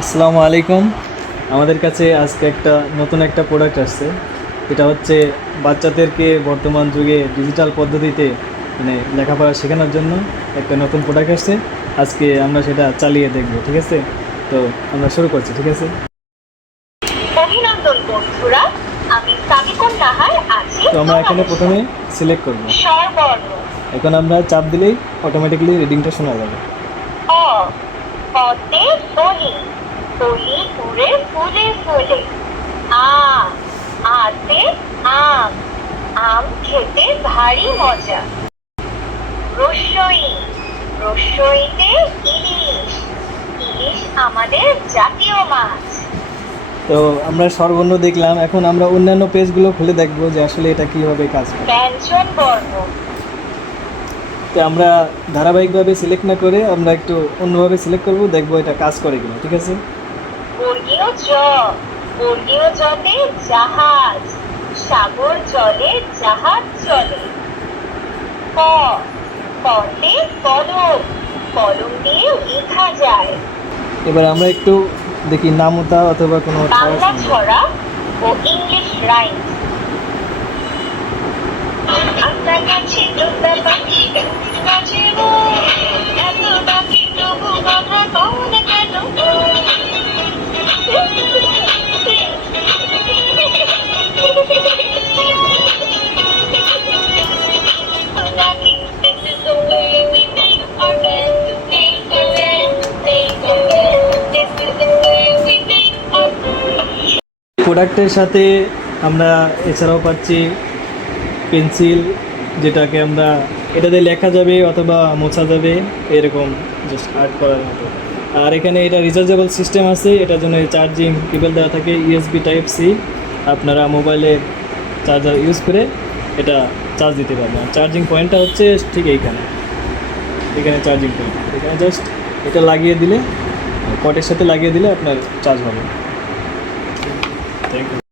আসসালামু আলাইকুম। আমাদের কাছে আজকে নতুন একটা প্রোডাক্ট আসছে। এটা হচ্ছে বাচ্চাদেরকে বর্তমান যুগে ডিজিটাল পদ্ধতিতে লেখাপড়া শেখানোর জন্য একটা নতুন প্রোডাক্ট আসছে। আজকে আমরা সেটা চালিয়ে দেখব, ঠিক আছে? তো আমরা শুরু করছি, ঠিক আছে? অভিনন্দন বন্ধুরা, আমি সাবিকুন নাহার আছি। তো আমরা এখানে প্রথমে সিলেক্ট করব। স্বরবর্ণ এখন আমরা চাপ দিলেই অটোমেটিক্যালি রিডিংটা শোনা যাবে। অ, অতে ফলি, ফলি উড়ে ফুলে ফুলে। আ, আতে আম, আম খেতে ভারী মজা। রস্যই, রস্যইতে ইলিশ, ইলিশ আমাদের জাতীয় মাছ। তো আমরা স্বরবর্ণ দেখলাম, এখন আমরা অন্যান্য পেজগুলো খুলে দেখব যে আসলে এটা কীভাবে কাজ করে। ব্যঞ্জন বর্ণ, তো আমরা ধারাবাহিকভাবে সিলেক্ট না করে আমরা একটু অন্যভাবে সিলেক্ট করব, দেখবো এটা কাজ করে কিনা, ঠিক আছে? বর্গীয় জ, বর্গীয় জতে জাহাজ, সাগর জলে জাহাজ চলে। ক, কতে কলম, কলম দিয়ে লেখা যায়। এবার আমরা একটু দেখি নামতা অথবা কোনো বাংলা ছড়া ও ইংলিশ রাইম। আপনার কাছে তোমরা পাখি কাছে গো, এত পাখি তবু কথা কও না কেন গো? This is the way we make our bed, make our bed, make our bed. This is the way we make our bed. প্রোডাক্টের সাথে আমরা এছাড়াও পাচ্ছি পেন্সিল, যেটাকে আমরা এটাতে লেখা যাবে অথবা মোছা যাবে, এরকম জাস্ট আর্ট করার মতো। আর এখানে এটা রিচার্জেবল সিস্টেম আছে, এটার জন্য চার্জিং কেবল দেওয়া থাকে ইউএসবি টাইপ সি। আপনারা মোবাইলে চার্জার ইউজ করে এটা চার্জ দিতে পারবেন। চার্জিং পয়েন্টটা হচ্ছে ঠিক এইখানে, এখানে চার্জিং পয়েন্ট, এখানে জাস্ট এটা লাগিয়ে দিলে, কটের সাথে লাগিয়ে দিলে আপনার চার্জ হবে। Thank you.